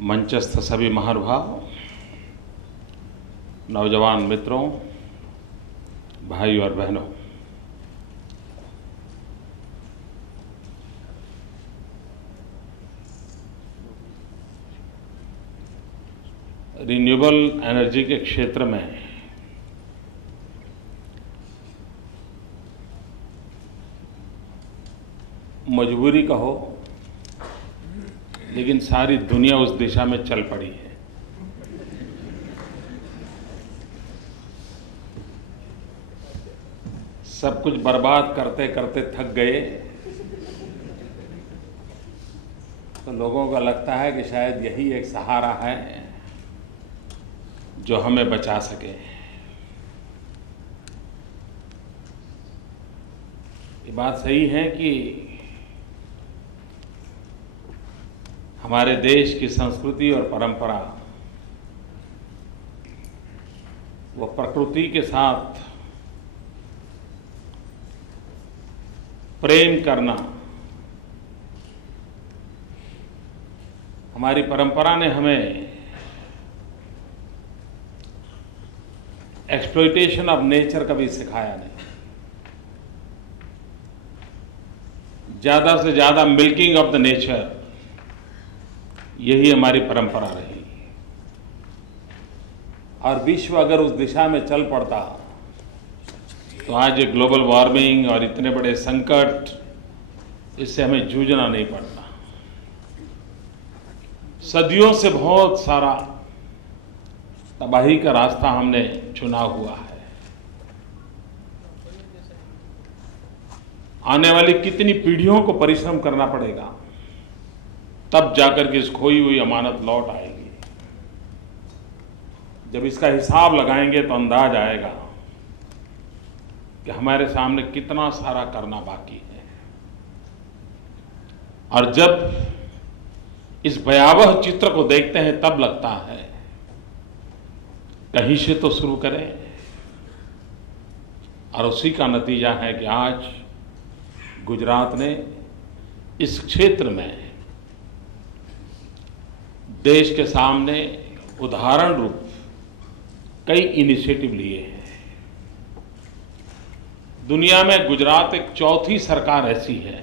मंचस्थ सभी महानुभाव, नौजवान मित्रों, भाई और बहनों, रिन्यूएबल एनर्जी के क्षेत्र में मजबूरी कहो, लेकिन सारी दुनिया उस दिशा में चल पड़ी है। सब कुछ बर्बाद करते करते थक गए, तो लोगों को लगता है कि शायद यही एक सहारा है जो हमें बचा सके। ये बात सही है कि हमारे देश की संस्कृति और परंपरा वो प्रकृति के साथ प्रेम करना, हमारी परंपरा ने हमें एक्सप्लॉइटेशन ऑफ नेचर कभी सिखाया नहीं। ज्यादा से ज्यादा मिल्किंग ऑफ द नेचर, यही हमारी परंपरा रही। और विश्व अगर उस दिशा में चल पड़ता तो आज ये ग्लोबल वार्मिंग और इतने बड़े संकट, इससे हमें जूझना नहीं पड़ता। सदियों से बहुत सारा तबाही का रास्ता हमने चुना हुआ है। आने वाली कितनी पीढ़ियों को परिश्रम करना पड़ेगा, तब जाकर के इस खोई हुई अमानत लौट आएगी। जब इसका हिसाब लगाएंगे तो अंदाज आएगा कि हमारे सामने कितना सारा करना बाकी है। और जब इस भयावह चित्र को देखते हैं, तब लगता है कहीं से तो शुरू करें। और उसी का नतीजा है कि आज गुजरात ने इस क्षेत्र में देश के सामने उदाहरण रूप कई इनिशिएटिव लिए हैं। दुनिया में गुजरात एक चौथी सरकार ऐसी है,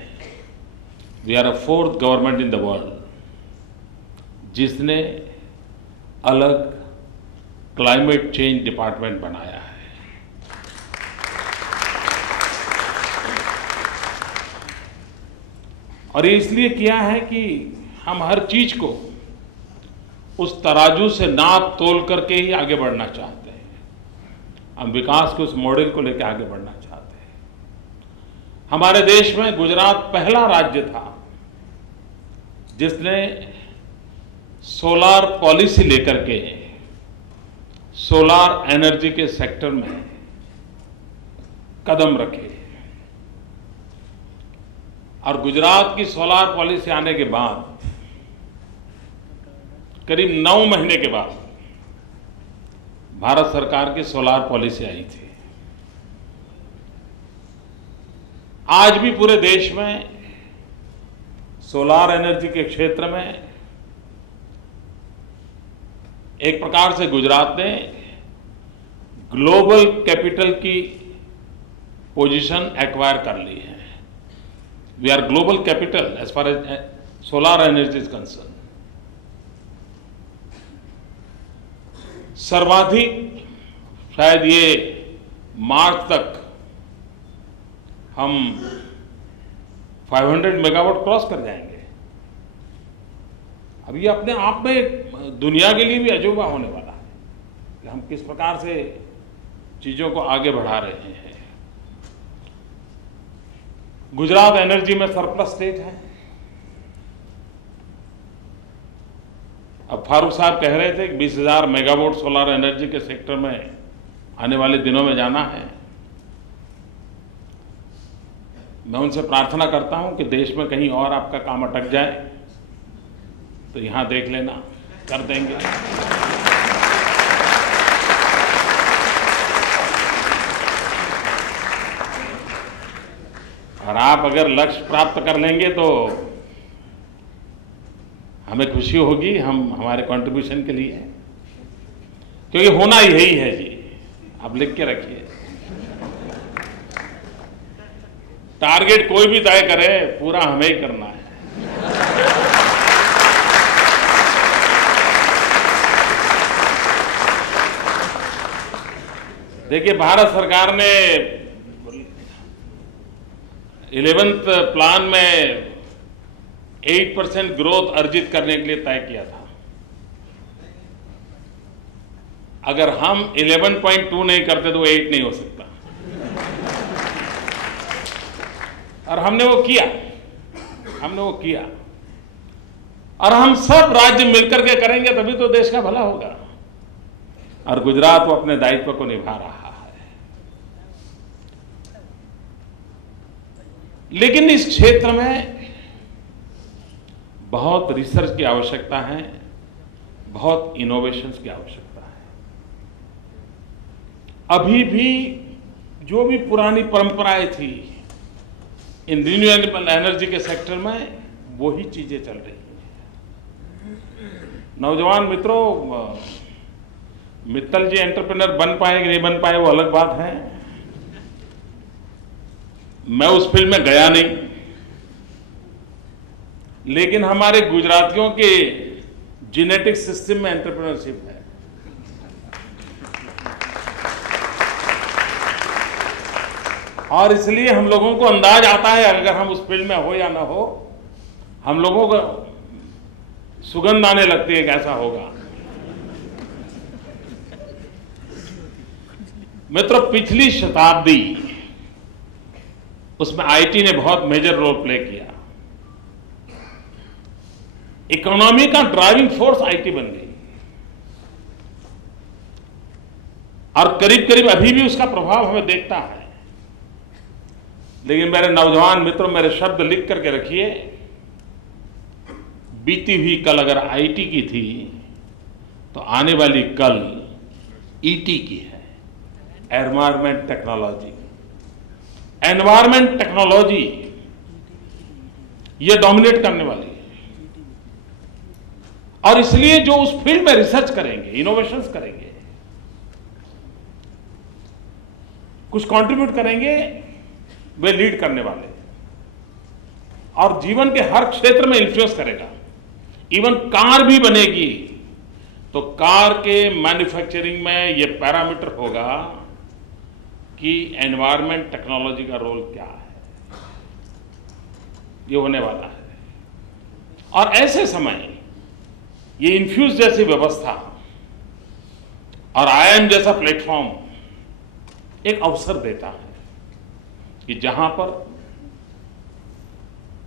we are a fourth government in the world, जिसने अलग क्लाइमेट चेंज डिपार्टमेंट बनाया है। और ये इसलिए किया है कि हम हर चीज को उस तराजू से नाप तोल करके ही आगे बढ़ना चाहते हैं। हम विकास के उस मॉडल को लेकर आगे बढ़ना चाहते हैं। हमारे देश में गुजरात पहला राज्य था जिसने सोलार पॉलिसी लेकर के सोलार एनर्जी के सेक्टर में कदम रखे। और गुजरात की सोलार पॉलिसी आने के बाद करीब 9 महीने के बाद भारत सरकार की सोलार पॉलिसी आई थी। आज भी पूरे देश में सोलार एनर्जी के क्षेत्र में एक प्रकार से गुजरात ने ग्लोबल कैपिटल की पोजीशन एक्वायर कर ली है। We are global capital as far as solar energy is concern. सर्वाधिक शायद ये मार्च तक हम 500 मेगावाट क्रॉस कर जाएंगे। अब ये अपने आप में दुनिया के लिए भी अजूबा होने वाला है कि हम किस प्रकार से चीजों को आगे बढ़ा रहे हैं। गुजरात एनर्जी में सरप्लस स्टेट है। अब फारूक साहब कह रहे थे कि 20,000 मेगावाट सोलर एनर्जी के सेक्टर में आने वाले दिनों में जाना है। मैं उनसे प्रार्थना करता हूं कि देश में कहीं और आपका काम अटक जाए तो यहां देख लेना, कर देंगे। और आप अगर लक्ष्य प्राप्त कर लेंगे तो हमें खुशी होगी हम हमारे कंट्रीब्यूशन के लिए, क्योंकि होना यही है जी। आप लिख के रखिए, टारगेट कोई भी तय करे, पूरा हमें ही करना है। देखिए, भारत सरकार ने 11th प्लान में 8% ग्रोथ अर्जित करने के लिए तय किया था। अगर हम 11.2 नहीं करते तो 8 नहीं हो सकता, और हमने वो किया, और हम सब राज्य मिलकर के करेंगे तभी तो देश का भला होगा। और गुजरात वो अपने दायित्व को निभा रहा है। लेकिन इस क्षेत्र में बहुत रिसर्च की आवश्यकता है, बहुत इनोवेशंस की आवश्यकता है। अभी भी जो भी पुरानी परंपराएं थी इन रिन्यूएबल एनर्जी के सेक्टर में, वही चीजें चल रही हैं। नौजवान मित्रों, मित्तल जी एंटरप्रेन्योर बन पाए कि नहीं बन पाए वो अलग बात है। मैं उस फील्ड में गया नहीं, लेकिन हमारे गुजरातियों के जेनेटिक सिस्टम में एंटरप्रेन्योरशिप है। और इसलिए हम लोगों को अंदाज आता है, अगर हम उस फील्ड में हो या ना हो, हम लोगों को सुगंध आने लगती है कैसा होगा। मित्रों, पिछली शताब्दी उसमें आईटी ने बहुत मेजर रोल प्ले किया। इकोनॉमी का ड्राइविंग फोर्स आईटी बन गई, और करीब करीब अभी भी उसका प्रभाव हमें देखता है। लेकिन मेरे नौजवान मित्रों, मेरे शब्द लिख करके रखिए, बीती हुई कल अगर आईटी की थी तो आने वाली कल ईटी की है, एनवायरमेंट टेक्नोलॉजी। एनवायरमेंट टेक्नोलॉजी ये डोमिनेट करने वाली है, और इसलिए जो उस फील्ड में रिसर्च करेंगे, इनोवेशंस करेंगे, कुछ कंट्रीब्यूट करेंगे, वे लीड करने वाले, और जीवन के हर क्षेत्र में इन्फ्लुएंस करेगा। इवन कार भी बनेगी तो कार के मैन्युफैक्चरिंग में यह पैरामीटर होगा कि एनवायरमेंट टेक्नोलॉजी का रोल क्या है। ये होने वाला है, और ऐसे समय ये इन्फ्यूज जैसी व्यवस्था और आईआईएम जैसा प्लेटफॉर्म एक अवसर देता है कि जहां पर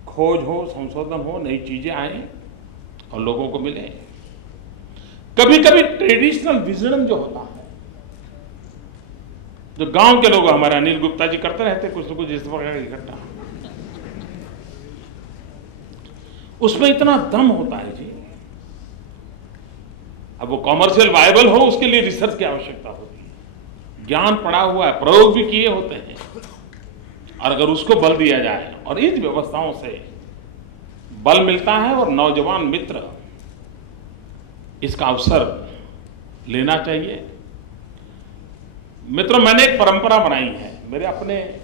खोज हो, संशोधन हो, नई चीजें आए और लोगों को मिले। कभी कभी ट्रेडिशनल विजडम जो होता है, जो गांव के लोग, हमारे अनिल गुप्ता जी करते रहते कुछ न कुछ इस प्रकार इकट्ठा, उसमें इतना दम होता है जी। अब वो कॉमर्शियल वायबल हो, उसके लिए रिसर्च की आवश्यकता होती है। ज्ञान पड़ा हुआ है, प्रयोग भी किए होते हैं, और अगर उसको बल दिया जाए, और इन व्यवस्थाओं से बल मिलता है, और नौजवान मित्र इसका अवसर लेना चाहिए। मित्रों, मैंने एक परंपरा बनाई है, मेरे अपने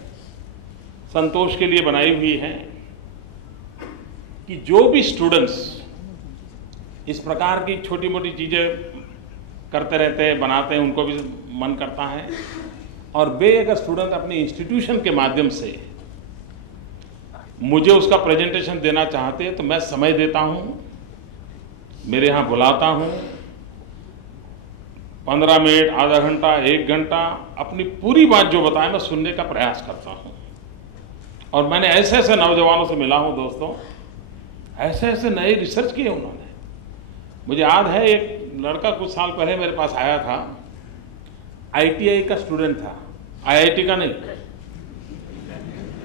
संतोष के लिए बनाई हुई है, कि जो भी स्टूडेंट्स इस प्रकार की छोटी मोटी चीजें करते रहते हैं, बनाते हैं, उनको भी मन करता है, और वे अगर स्टूडेंट अपने इंस्टीट्यूशन के माध्यम से मुझे उसका प्रेजेंटेशन देना चाहते हैं, तो मैं समय देता हूं, मेरे यहां बुलाता हूं, 15 मिनट, आधा घंटा, 1 घंटा, अपनी पूरी बात जो बताए मैं सुनने का प्रयास करता हूं। और मैंने ऐसे ऐसे नौजवानों से मिला हूं दोस्तों, ऐसे ऐसे नए रिसर्च किए उन्होंने। मुझे याद है, एक लड़का कुछ साल पहले मेरे पास आया था, आईटीआई का स्टूडेंट था, आईआईटी का नहीं,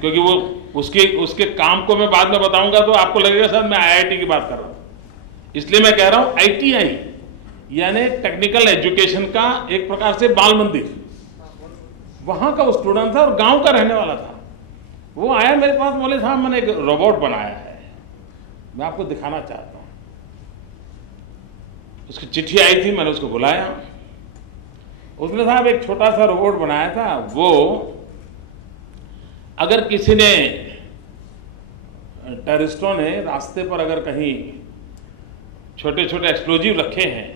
क्योंकि वो उसके काम को मैं बाद में बताऊंगा तो आपको लगेगा सर मैं आईआईटी की बात कर रहा हूं। इसलिए मैं कह रहा हूं आईटीआई यानी टेक्निकल एजुकेशन का एक प्रकार से बाल मंदिर, वहां का वो स्टूडेंट था और गांव का रहने वाला था। वो आया मेरे पास, बोले साहब मैंने एक रोबोट बनाया है, मैं आपको दिखाना चाहता हूं। उसकी चिट्ठी आई थी, मैंने उसको बुलाया। उसने साहब एक छोटा सा रोबोट बनाया था, वो अगर किसी ने टेररिस्टों ने रास्ते पर अगर कहीं छोटे छोटे एक्सप्लोजिव रखे हैं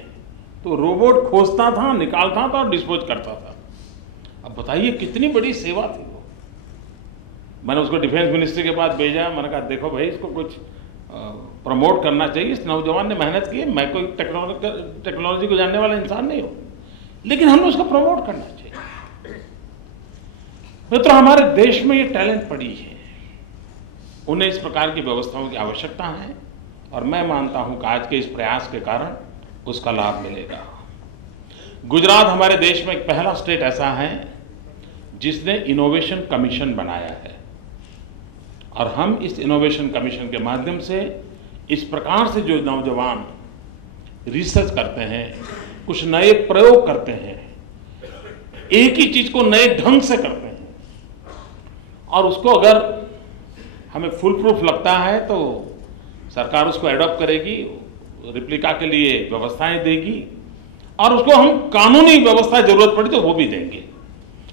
तो रोबोट खोजता था, निकालता था और डिस्पोज करता था। अब बताइए कितनी बड़ी सेवा थी वो। मैंने उसको डिफेंस मिनिस्ट्री के पास भेजा। मैंने कहा देखो भाई, इसको कुछ प्रमोट करना चाहिए, इस नौजवान ने मेहनत की है। मैं कोई टेक्नोलॉजी को जानने वाला इंसान नहीं हूं, लेकिन हमें उसको प्रमोट करना चाहिए। मित्रों, हमारे देश में ये टैलेंट पड़ी है, उन्हें इस प्रकार की व्यवस्थाओं की आवश्यकता है और मैं मानता हूं कि आज के इस प्रयास के कारण उसका लाभ मिलेगा। गुजरात हमारे देश में एक पहला स्टेट ऐसा है जिसने इनोवेशन कमीशन बनाया है और हम इस इनोवेशन कमीशन के माध्यम से इस प्रकार से जो नौजवान रिसर्च करते हैं, कुछ नए प्रयोग करते हैं, एक ही चीज को नए ढंग से करते हैं और उसको अगर हमें फुल प्रूफ लगता है तो सरकार उसको एडॉप्ट करेगी, रिप्लिका के लिए व्यवस्थाएं देगी और उसको हम कानूनी व्यवस्था जरूरत पड़ी तो वो भी देंगे।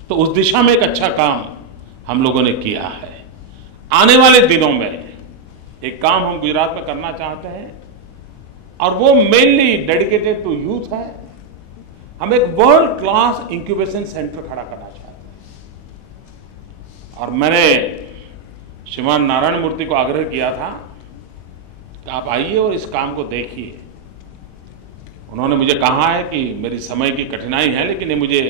तो उस दिशा में एक अच्छा काम हम लोगों ने किया है। आने वाले दिनों में एक काम हम गुजरात में करना चाहते हैं और वो मेनली डेडिकेटेड टू यूथ है। हम एक वर्ल्ड क्लास इंक्यूबेशन सेंटर खड़ा करना चाहते हैं और मैंने श्रीमान नारायण मूर्ति को आग्रह किया था कि आप आइए और इस काम को देखिए। उन्होंने मुझे कहा है कि मेरी समय की कठिनाई है लेकिन ये मुझे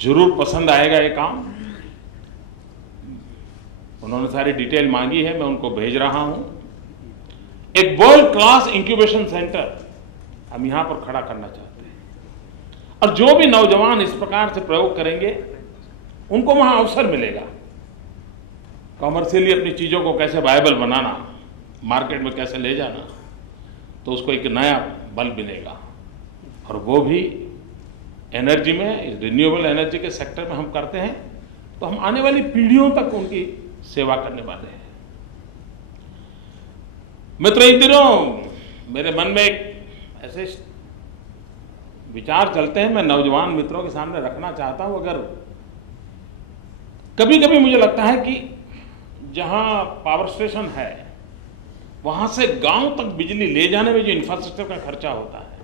जरूर पसंद आएगा ये काम। उन्होंने सारी डिटेल मांगी है, मैं उनको भेज रहा हूं। एक वर्ल्ड क्लास इंक्यूबेशन सेंटर हम यहां पर खड़ा करना चाहते हैं और जो भी नौजवान इस प्रकार से प्रयोग करेंगे उनको वहां अवसर मिलेगा। कॉमर्शियली अपनी चीजों को कैसे वायबल बनाना, मार्केट में कैसे ले जाना, तो उसको एक नया बल मिलेगा और वो भी एनर्जी में, रिन्यूएबल एनर्जी के सेक्टर में हम करते हैं तो हम आने वाली पीढ़ियों तक उनकी सेवा करने वाले हैं। मित्रों, इन दिनों मेरे मन में एक ऐसे विचार चलते हैं, मैं नौजवान मित्रों के सामने रखना चाहता हूं। अगर कभी कभी मुझे लगता है कि जहां पावर स्टेशन है वहां से गांव तक बिजली ले जाने में जो इंफ्रास्ट्रक्चर का खर्चा होता है,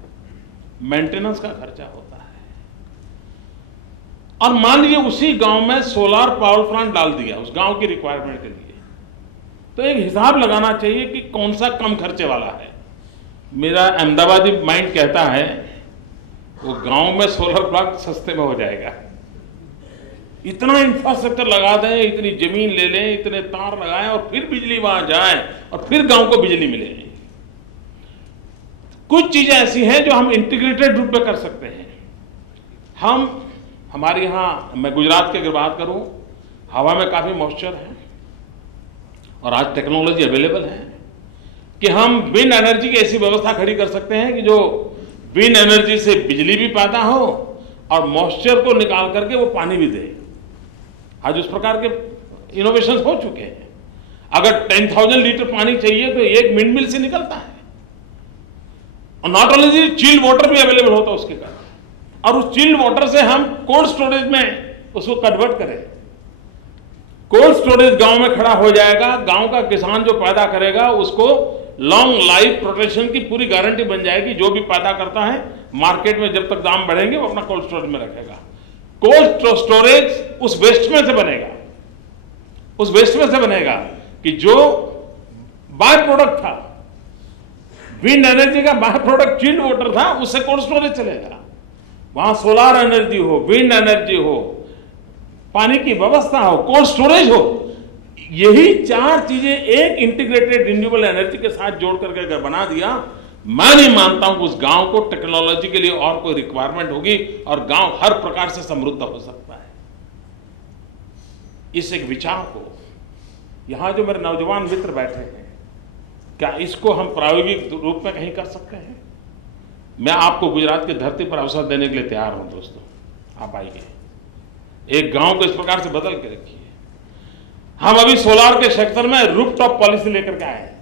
मेंटेनेंस का खर्चा होता है, और मान लीजिए उसी गांव में सोलार पावर प्लांट डाल दिया उस गांव की रिक्वायरमेंट के लिए, तो एक हिसाब लगाना चाहिए कि कौन सा कम खर्चे वाला है। मेरा अहमदाबादी माइंड कहता है वो गांव में सोलर प्लांट सस्ते में हो जाएगा। इतना इंफ्रास्ट्रक्चर लगा दें, इतनी जमीन ले लें, इतने तार लगाएं और फिर बिजली वहां जाए और फिर गांव को बिजली मिले। कुछ चीजें ऐसी हैं जो हम इंटीग्रेटेड रूप में कर सकते हैं। हमारे यहां, मैं गुजरात की अगर बात करूं, हवा में काफी मॉइस्चर है और आज टेक्नोलॉजी अवेलेबल है कि हम विंड एनर्जी की ऐसी व्यवस्था खड़ी कर सकते हैं कि जो विंड एनर्जी से बिजली भी पैदा हो और मॉइस्चर को निकाल करके वो पानी भी दे। आज उस प्रकार के इनोवेशन हो चुके हैं। अगर 10,000 लीटर पानी चाहिए तो एक विंड मिल से निकलता है और नॉट ओनली चिल्ड वाटर भी अवेलेबल होता है उसके कारण, और उस चिल्ड वाटर से हम कोल्ड स्टोरेज में उसको कन्वर्ट करें। कोल्ड स्टोरेज गांव में खड़ा हो जाएगा, गांव का किसान जो पैदा करेगा उसको लॉन्ग लाइफ प्रोटेक्शन की पूरी गारंटी बन जाएगी। जो भी पैदा करता है मार्केट में जब तक दाम बढ़ेंगे वो अपना कोल्ड स्टोरेज में रखेगा। कोल्ड स्टोरेज उस वेस्ट में से बनेगा, उस वेस्ट में से बनेगा कि जो बाय प्रोडक्ट था, विंड एनर्जी का बाय प्रोडक्ट चिल्ड वाटर था, उससे कोल्ड स्टोरेज चलेगा। वहां सोलार एनर्जी हो, विंड एनर्जी हो, पानी की व्यवस्था हो, कोल्ड स्टोरेज हो, यही चार चीजें एक इंटीग्रेटेड रिन्यूएबल एनर्जी के साथ जोड़ करके अगर बना दिया, मैं नहीं मानता हूं कि उस गांव को टेक्नोलॉजी के लिए और कोई रिक्वायरमेंट होगी और गांव हर प्रकार से समृद्ध हो सकता है। इस एक विचार को यहां जो मेरे नौजवान मित्र बैठे हैं, क्या इसको हम प्रायोगिक रूप में कहीं कर सकते हैं? मैं आपको गुजरात की धरती पर अवसर देने के लिए तैयार हूं दोस्तों। आप आइए, एक गांव को इस प्रकार से बदल के रखिए। हम अभी सोलार के सेक्टर में रूफटॉप पॉलिसी लेकर के आए हैं।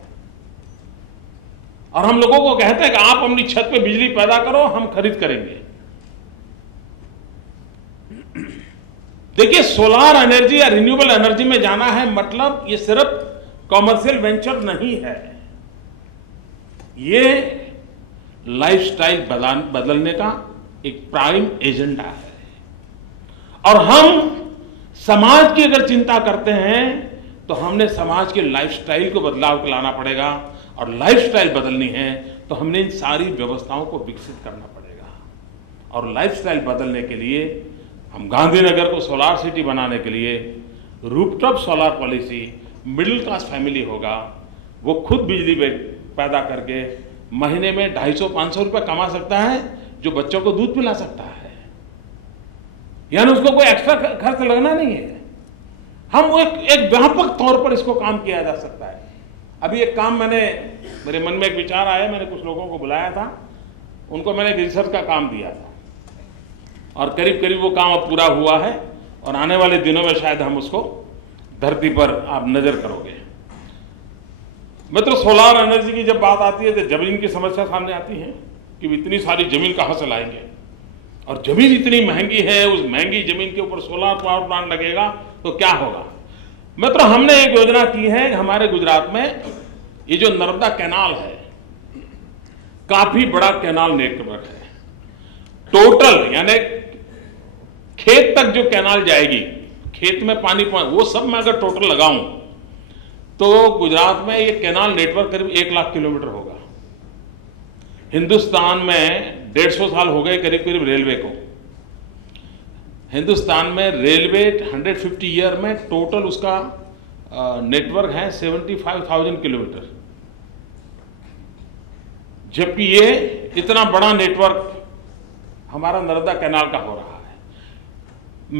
और हम लोगों को कहते हैं कि आप अपनी छत पे बिजली पैदा करो, हम खरीद करेंगे। देखिए, सोलार एनर्जी या रिन्यूएबल एनर्जी में जाना है, मतलब ये सिर्फ कॉमर्शियल वेंचर नहीं है, ये लाइफस्टाइल बदलने का एक प्राइम एजेंडा है। और हम समाज की अगर चिंता करते हैं तो हमने समाज के लाइफस्टाइल को बदलाव लाना पड़ेगा, और लाइफस्टाइल बदलनी है तो हमने इन सारी व्यवस्थाओं को विकसित करना पड़ेगा। और लाइफस्टाइल बदलने के लिए हम गांधीनगर को सोलार सिटी बनाने के लिए rooftop solar policy, middle class family होगा, वो खुद बिजली पैदा करके महीने में 250-500 रुपये कमा सकता है, जो बच्चों को दूध पिला सकता है, यानी उसको कोई एक्स्ट्रा खर्च लगना नहीं है। हम एक व्यापक तौर पर इसको काम किया जा सकता है। अभी एक काम मेरे मन में एक विचार आया, मैंने कुछ लोगों को बुलाया था, उनको मैंने एक रिसर्च का काम दिया था, और करीब करीब वो काम अब पूरा हुआ है, और आने वाले दिनों में शायद हम उसको धरती पर आप नजर करोगे। मित्रों, सोलार एनर्जी की जब बात आती है तो जमीन की समस्या सामने आती है कि इतनी सारी जमीन कहां से लाएंगे, और जमीन इतनी महंगी है, उस महंगी जमीन के ऊपर सोलार पावर प्लांट लगेगा तो क्या होगा। मित्रों, हमने एक योजना की है हमारे गुजरात में, ये जो नर्मदा कैनाल है, काफी बड़ा कैनाल नेटवर्क है। टोटल यानी खेत तक जो कैनाल जाएगी, खेत में पानी वो सब मैं अगर टोटल लगाऊं तो गुजरात में ये कैनाल नेटवर्क करीब 1 लाख किलोमीटर होगा। हिंदुस्तान में 150 साल हो गए करीब करीब रेलवे को। हिंदुस्तान में रेलवे 150 ईयर में टोटल उसका नेटवर्क है 75,000 किलोमीटर, जबकि ये इतना बड़ा नेटवर्क हमारा नर्मदा कैनाल का हो रहा है।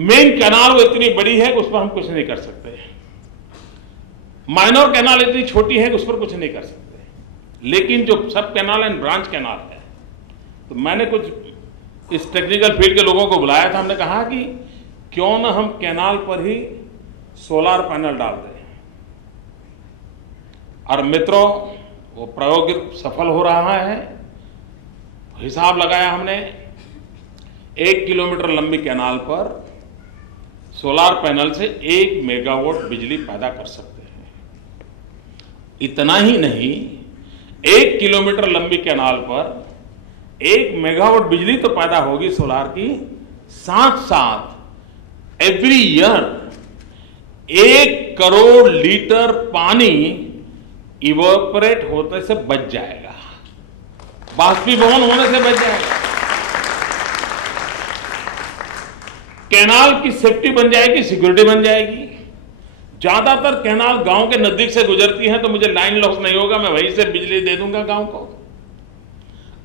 मेन कैनाल वो इतनी बड़ी है कि उस पर हम कुछ नहीं कर सकते, माइनर कैनाल इतनी छोटी है कि उस पर कुछ नहीं कर सकते, लेकिन जो सब कैनाल एंड ब्रांच कैनाल है, तो मैंने कुछ इस टेक्निकल फील्ड के लोगों को बुलाया था। हमने कहा कि क्यों ना हम कैनाल पर ही सोलार पैनल डाल दें, और मित्रों वो प्रयोग सफल हो रहा है। हिसाब लगाया हमने, 1 किलोमीटर लंबी कैनाल पर सोलार पैनल से 1 मेगावाट बिजली पैदा कर सकते हैं। इतना ही नहीं, 1 किलोमीटर लंबी कैनाल पर 1 मेगावाट बिजली तो पैदा होगी सोलार की, साथ साथ एवरी ईयर 1 करोड़ लीटर पानी इवोपरेट होने से बच जाएगा, बाष्पीभवन होने से बच जाएगा। कैनाल की सेफ्टी बन जाएगी, सिक्योरिटी बन जाएगी। ज्यादातर कैनाल गांव के नजदीक से गुजरती हैं, तो मुझे लाइन लॉस नहीं होगा, मैं वहीं से बिजली दे दूंगा गांव को।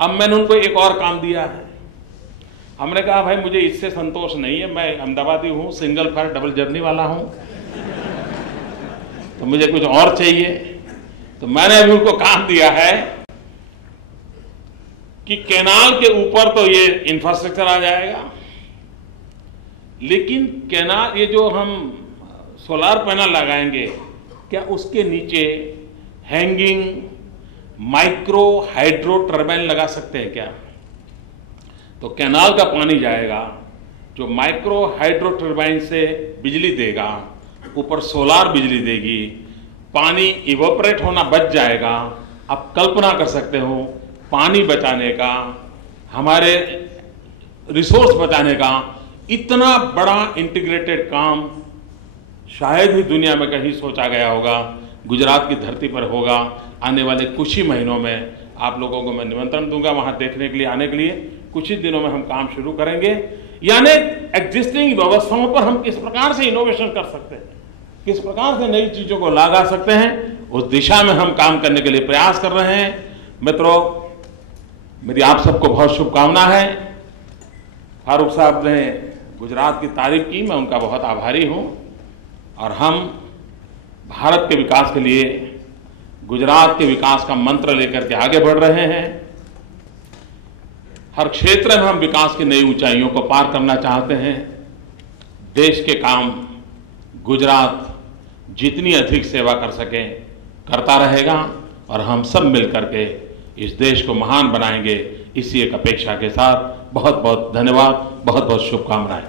अब मैंने उनको एक और काम दिया है। हमने कहा भाई मुझे इससे संतोष नहीं है, मैं अहमदाबादी हूं, सिंगल फायर डबल जर्नी वाला हूं, तो मुझे कुछ और चाहिए। तो मैंने अभी उनको काम दिया है कि कैनाल के ऊपर तो ये इंफ्रास्ट्रक्चर आ जाएगा, लेकिन कैनाल ये जो हम सोलार पैनल लगाएंगे, क्या उसके नीचे हैंगिंग माइक्रो हाइड्रो टर्बाइन लगा सकते हैं क्या? तो कैनाल का पानी जाएगा, जो माइक्रो हाइड्रो टर्बाइन से बिजली देगा, ऊपर सोलार बिजली देगी, पानी इवोपरेट होना बच जाएगा। आप कल्पना कर सकते हो पानी बचाने का, हमारे रिसोर्स बचाने का इतना बड़ा इंटीग्रेटेड काम शायद ही दुनिया में कहीं सोचा गया होगा, गुजरात की धरती पर होगा। आने वाले कुछ ही महीनों में आप लोगों को मैं निमंत्रण दूंगा वहां देखने के लिए, आने के लिए। कुछ ही दिनों में हम काम शुरू करेंगे, यानी एग्जिस्टिंग व्यवस्थाओं पर हम किस प्रकार से इनोवेशन कर सकते हैं, किस प्रकार से नई चीजों को लगा सकते हैं, उस दिशा में हम काम करने के लिए प्रयास कर रहे हैं। मित्रों, मेरी आप सबको बहुत शुभकामना है। फारूक साहब ने गुजरात की तारीफ की, मैं उनका बहुत आभारी हूं, और हम भारत के विकास के लिए गुजरात के विकास का मंत्र लेकर के आगे बढ़ रहे हैं। हर क्षेत्र में हम विकास की नई ऊंचाइयों को पार करना चाहते हैं। देश के काम गुजरात जितनी अधिक सेवा कर सके करता रहेगा, और हम सब मिलकर के इस देश को महान बनाएंगे। इसी एक अपेक्षा के साथ बहुत बहुत धन्यवाद, बहुत बहुत शुभकामनाएं।